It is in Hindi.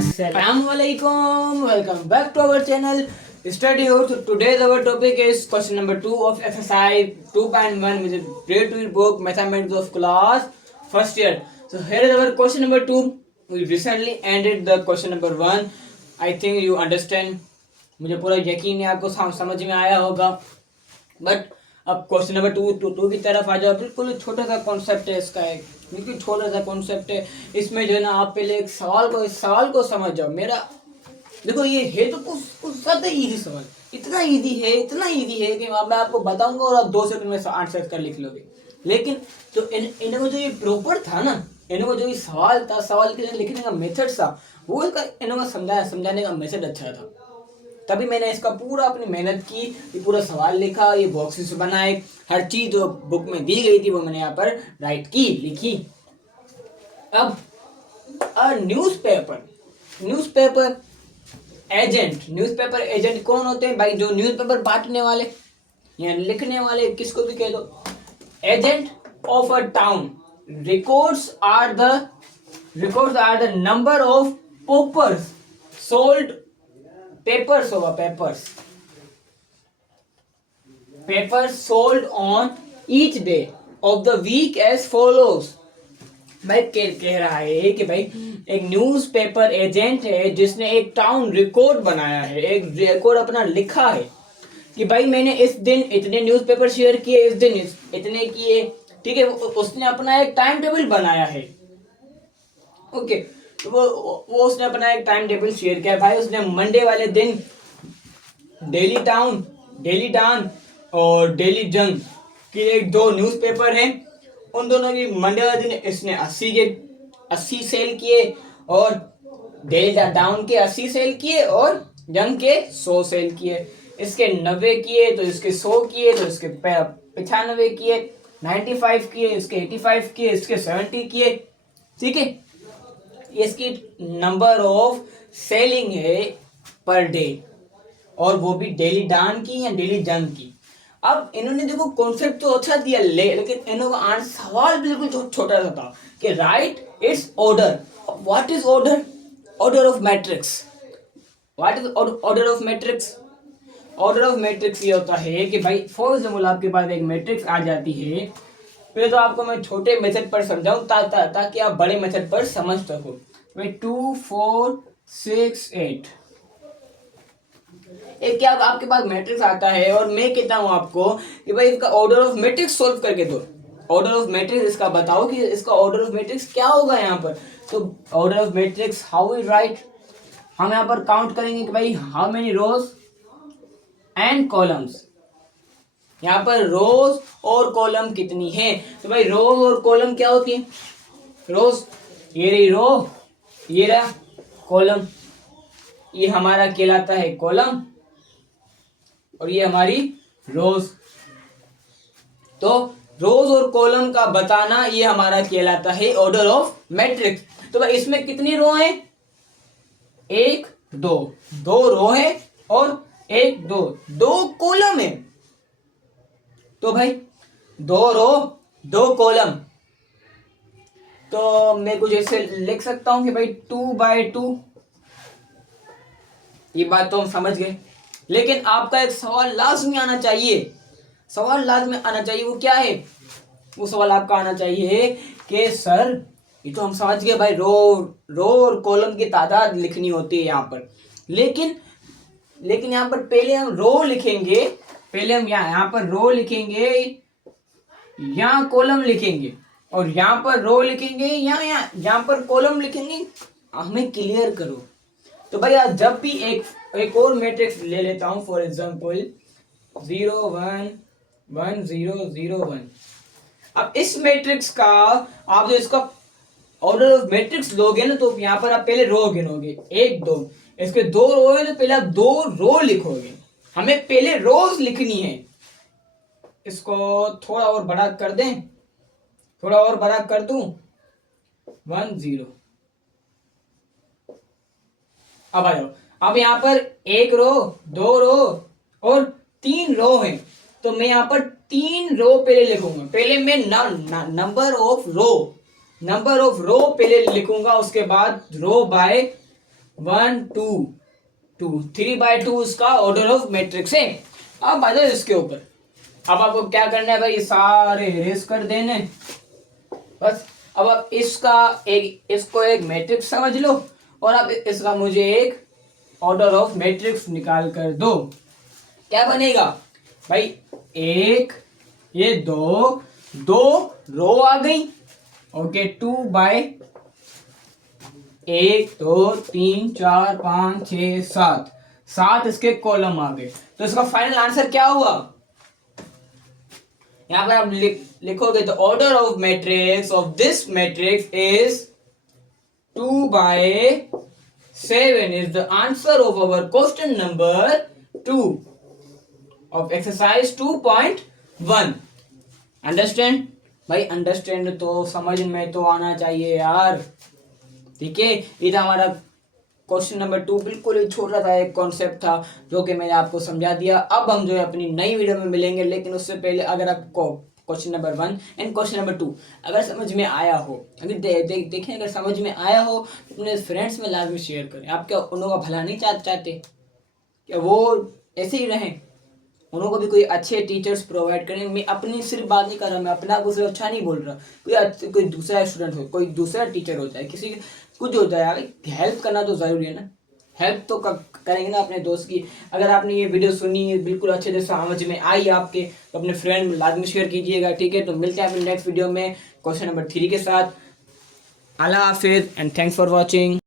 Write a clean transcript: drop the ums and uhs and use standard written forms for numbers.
Assalamualaikum. Welcome back to our channel. Study Hour. So today's our topic is question number 2 of FSI 2.1, which is grade 2 book Mathematics of class first year. So here is our question number 2. We recently ended the question number 1. I think you understand. मुझे पूरा यकीन है आपको समझ में आया होगा. बट अब क्वेश्चन नंबर टू की तरफ आ जाओ. बिल्कुल छोटा सा कॉन्सेप्ट है इसका, एक बिल्कुल छोटा सा कॉन्सेप्ट है. इसमें जो है ना, आप पहले एक सवाल को समझ जाओ. मेरा देखो, ये है तो कुछ ज़्यादा ईजी सवाल, इतना ईजी है कि मैं आपको बताऊंगा और आप 2 सेकंड में आंसर कर लिख लोगे. लेकिन जो इनको जो ये प्रॉपर था ना, इनको जो ये सवाल था, सवाल के लिखने का मेथड था, वो इनको समझाने का मेथड अच्छा था. तभी मैंने इसका पूरा अपनी मेहनत की, ये पूरा सवाल लिखा, ये बॉक्सेस बनाए, हर चीज जो बुक में दी गई थी वो मैंने यहाँ पर राइट की, लिखी. अब न्यूज़पेपर एजेंट कौन होते हैं भाई? जो न्यूज़पेपर बांटने वाले या लिखने वाले, किसको भी कह दो. Agent of a town. Records are the number of papers sold. Papers sold on each day of the week as follows. भाई कह रहा है कि भाई एक न्यूज़पेपर एजेंट है जिसने एक टाउन रिकॉर्ड बनाया है, एक रिकॉर्ड अपना लिखा है कि भाई मैंने इस दिन इतने न्यूज़पेपर शेयर किए, इस दिन इतने किए. ठीक है, उसने अपना एक टाइम टेबल बनाया है. ओके, तो वो उसने अपना एक टाइम टेबल शेयर किया भाई. उसने मंडे वाले दिन डेली डॉन और डेली जंग के एक 2 न्यूज़पेपर हैं. उन दोनों की मंडे वाले दिन इसने 80 सेल किए और डेली डॉन के 80 सेल किए और जंग के 100 सेल किए. इसके 90 किए तो इसके 100 किए तो इसके 95 किए, 95 किए, इसके 85 किए, इसके 70 किए. ठीक है, इसकी नंबर ऑफ सेलिंग है पर डे, और वो भी डेली डॉन की या डेली जंग की. अब इन्होंने देखो कॉन्सेप्ट तो अच्छा दिया, लेकिन इन्होंने सवाल बिल्कुल छोटा सा था कि right it's order. What is order? Order of matrix. What is order of matrix? Order of matrix ये होता है कि भाई फॉर एग्जाम्पल आपके पास एक मैट्रिक्स आ जाती है. पहले तो आपको मैं छोटे मेथड पर समझाऊं ताकि आप बड़े मेथड पर समझ सको. भाई 2 4 6 8 एक क्या आपके पास मैट्रिक्स आता है और मैं कहता हूं आपको कि भाई इसका ऑर्डर ऑफ मैट्रिक्स सॉल्व करके दो. ऑर्डर ऑफ मैट्रिक्स इसका बताओ कि इसका ऑर्डर ऑफ मैट्रिक्स क्या होगा यहाँ पर. तो order of matrix how we write, हम यहाँ पर काउंट करेंगे कि भाई how many rows and columns. यहाँ पर रोज और कॉलम कितनी है. तो भाई रोज और कॉलम क्या होती है? रोज ये रही रो, ये रहा कॉलम. ये हमारा कहलाता है कॉलम और ये हमारी रोज. तो रोज और कॉलम का बताना ये हमारा कहलाता है ऑर्डर ऑफ मैट्रिक्स. तो भाई इसमें कितनी रो है? 1 2 रो है और 1 2 कॉलम है. तो भाई 2 रो 2 कॉलम. तो मैं कुछ ऐसे लिख सकता हूं कि भाई 2/2. ये बात तो हम समझ गए, लेकिन आपका एक सवाल लाजमी आना चाहिए. वो क्या है? वो सवाल आपका आना चाहिए कि सर ये तो हम समझ गए भाई, रो और कॉलम की तादाद लिखनी होती है यहाँ पर. लेकिन यहाँ पर पहले हम रो लिखेंगे, पहले हम यहाँ पर रो लिखेंगे, यहाँ कॉलम लिखेंगे, और यहाँ पर रो लिखेंगे, यहाँ पर कॉलम लिखेंगे. हमें क्लियर करो. तो भाई आज जब भी एक और मैट्रिक्स ले लेता हूँ, फॉर एग्जांपल 0 1 1 0 0 1. अब इस मैट्रिक्स का आप जो इसका ऑर्डर ऑफ मैट्रिक्स लोगे ना, तो यहाँ पर आप पहले रो गिनोगे 1 2. इसके 2 रो है तो पहले आप 2 रो लिखोगे. हमें पहले रोज लिखनी है. इसको थोड़ा और बड़ा कर दें, थोड़ा और बड़ा कर दूं, 1 0. अब आ जाओ. अब यहाँ पर 1 रो 2 रो और 3 रो है. तो मैं यहाँ पर 3 रो पहले लिखूंगा. पहले मैं नंबर ऑफ रो पहले लिखूंगा, उसके बाद रो बाय 1 2 2 3/2 उसका ऑर्डर ऑफ मैट्रिक्स है। अब आ जाओ इसके ऊपर। अब आपको क्या करना है भाई, ये सारे इरेज कर देने बस। अब आप इसको एक मैट्रिक्स समझ लो और अब इसका मुझे एक ऑर्डर ऑफ मैट्रिक्स निकाल कर दो। क्या बनेगा भाई, एक, ये दो रो आ गई। ओके, 2/1 2 3 4 5 6 7 इसके कॉलम आ गए। तो इसका फाइनल आंसर क्या हुआ, यहां पर आप लिखोगे तो order of matrix of this matrix is 2/7 is the answer of our question number 2 of exercise 2.1। Understand भाई, अंडरस्टैंड तो समझ में तो आना चाहिए यार। ठीक है, ये था हमारा क्वेश्चन नंबर 2, बिल्कुल ही छोटा था, एक कॉन्सेप्ट था जो कि मैंने आपको समझा दिया। अब हम जो है अपनी नई वीडियो में मिलेंगे, लेकिन उससे पहले अगर आपको question number 1 and question number 2 अगर समझ में आया हो, अगर देखें अगर समझ में आया हो तो अपने फ्रेंड्स में लाजमी शेयर करें। आप क्या उन लोगों का भला नहीं चाहते क्या वो ऐसे ही रहें? उन लोगों को भी कोई अच्छे टीचर्स प्रोवाइड करें। मैं अपनी सिर्फ बात नहीं कर रहा, मैं अपना कुछ अच्छा नहीं बोल रहा। कोई दूसरा स्टूडेंट हो, कोई दूसरा टीचर होता है, किसी कुछ होता है यार, हेल्प करना तो जरूरी है ना। हेल्प तो करेंगे ना अपने दोस्त की। अगर आपने ये वीडियो सुनी, बिल्कुल अच्छे से समझ में आई आपके, तो अपने फ्रेंड में लाजमी शेयर कीजिएगा। ठीक है, तो मिलते हैं अपने नेक्स्ट वीडियो में क्वेश्चन नंबर 3 के साथ। अल्लाह हाफिज एंड थैंक्स फॉर वॉचिंग।